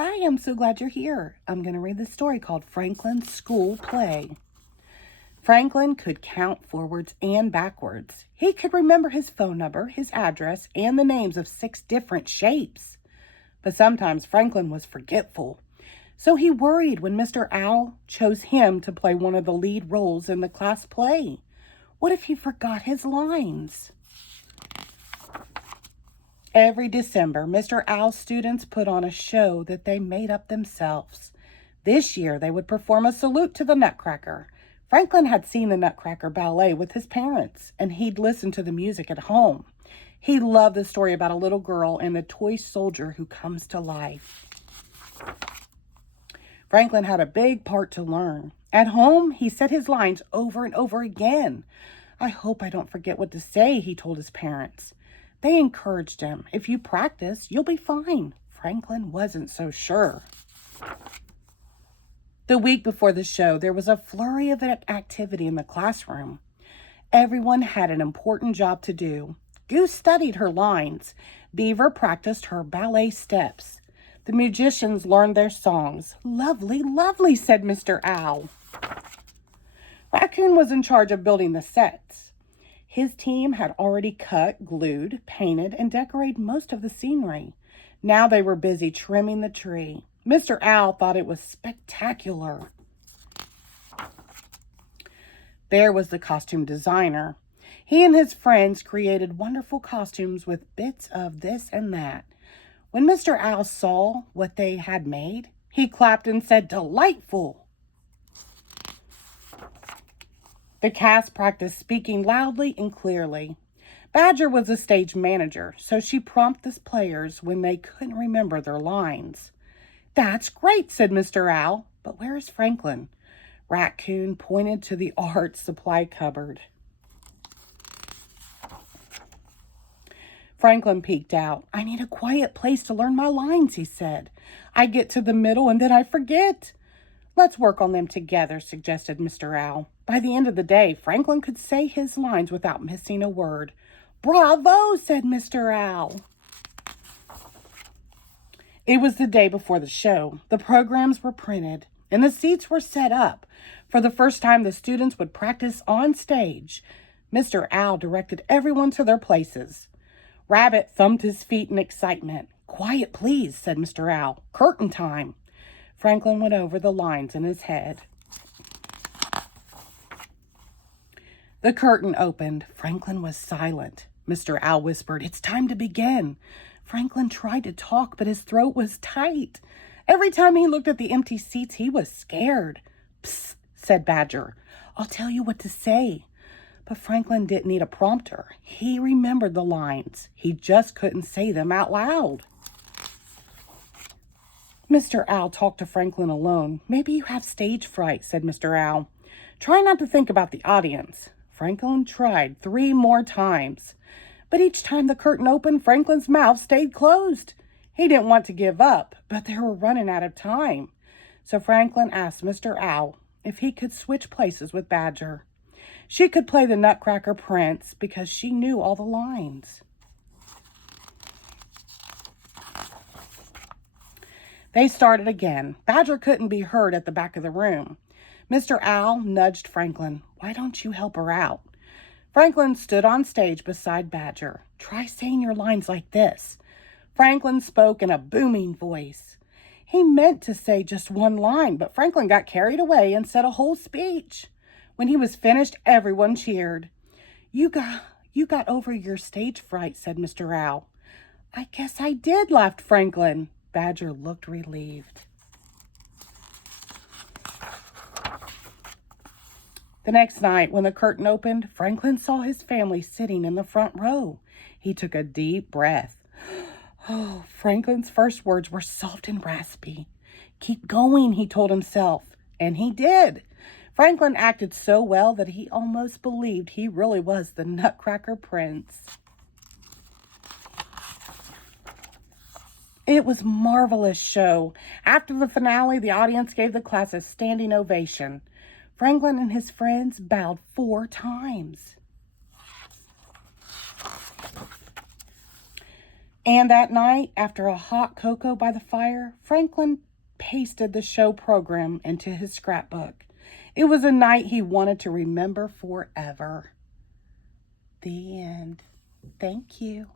Hi, I'm so glad you're here. I'm going to read this story called Franklin's School Play. Franklin could count forwards and backwards. He could remember his phone number, his address, and the names of 6 different shapes. But sometimes Franklin was forgetful. So he worried when Mr. Owl chose him to play one of the lead roles in the class play. What if he forgot his lines? Every December, Mr. Owl's students put on a show that they made up themselves. This year, they would perform a salute to the Nutcracker. Franklin had seen the Nutcracker ballet with his parents, and he'd listened to the music at home. He loved the story about a little girl and the toy soldier who comes to life. Franklin had a big part to learn. At home, he said his lines over and over again. "I hope I don't forget what to say," he told his parents. They encouraged him. "If you practice, you'll be fine." Franklin wasn't so sure. The week before the show, there was a flurry of activity in the classroom. Everyone had an important job to do. Goose studied her lines. Beaver practiced her ballet steps. The musicians learned their songs. "Lovely, lovely," said Mr. Owl. Raccoon was in charge of building the sets. His team had already cut, glued, painted, and decorated most of the scenery. Now they were busy trimming the tree. Mr. Owl thought it was spectacular. There was the costume designer. He and his friends created wonderful costumes with bits of this and that. When Mr. Owl saw what they had made, he clapped and said, "Delightful!" The cast practiced speaking loudly and clearly. Badger was the stage manager, so she prompted the players when they couldn't remember their lines. "That's great," said Mr. Owl, "but where is Franklin?" Raccoon pointed to the art supply cupboard. Franklin peeked out. "I need a quiet place to learn my lines," he said. "I get to the middle and then I forget." "Let's work on them together," suggested Mr. Owl. By the end of the day, Franklin could say his lines without missing a word. "Bravo," said Mr. Owl. It was the day before the show. The programs were printed and the seats were set up. For the first time, the students would practice on stage. Mr. Owl directed everyone to their places. Rabbit thumped his feet in excitement. "Quiet, please," said Mr. Owl. "Curtain time." Franklin went over the lines in his head. The curtain opened. Franklin was silent. Mr. Owl whispered, "It's time to begin." Franklin tried to talk, but his throat was tight. Every time he looked at the empty seats, he was scared. "Psst," said Badger. "I'll tell you what to say." But Franklin didn't need a prompter. He remembered the lines. He just couldn't say them out loud. Mr. Owl talked to Franklin alone. "Maybe you have stage fright," said Mr. Owl. "Try not to think about the audience." Franklin tried 3 more times. But each time the curtain opened, Franklin's mouth stayed closed. He didn't want to give up, but they were running out of time. So Franklin asked Mr. Owl if he could switch places with Badger. She could play the Nutcracker Prince because she knew all the lines. They started again. Badger couldn't be heard at the back of the room. Mr. Owl nudged Franklin. "Why don't you help her out?" Franklin stood on stage beside Badger. "Try saying your lines like this." Franklin spoke in a booming voice. He meant to say just one line, but Franklin got carried away and said a whole speech. When he was finished, everyone cheered. You got over your stage fright," said Mr. Owl. "I guess I did," laughed Franklin. Badger looked relieved. The next night, when the curtain opened, Franklin saw his family sitting in the front row. He took a deep breath. Oh, Franklin's first words were soft and raspy. "Keep going," he told himself. And he did. Franklin acted so well that he almost believed he really was the Nutcracker Prince. It was a marvelous show. After the finale, the audience gave the class a standing ovation. Franklin and his friends bowed 4 times. And that night, after a hot cocoa by the fire, Franklin pasted the show program into his scrapbook. It was a night he wanted to remember forever. The end. Thank you.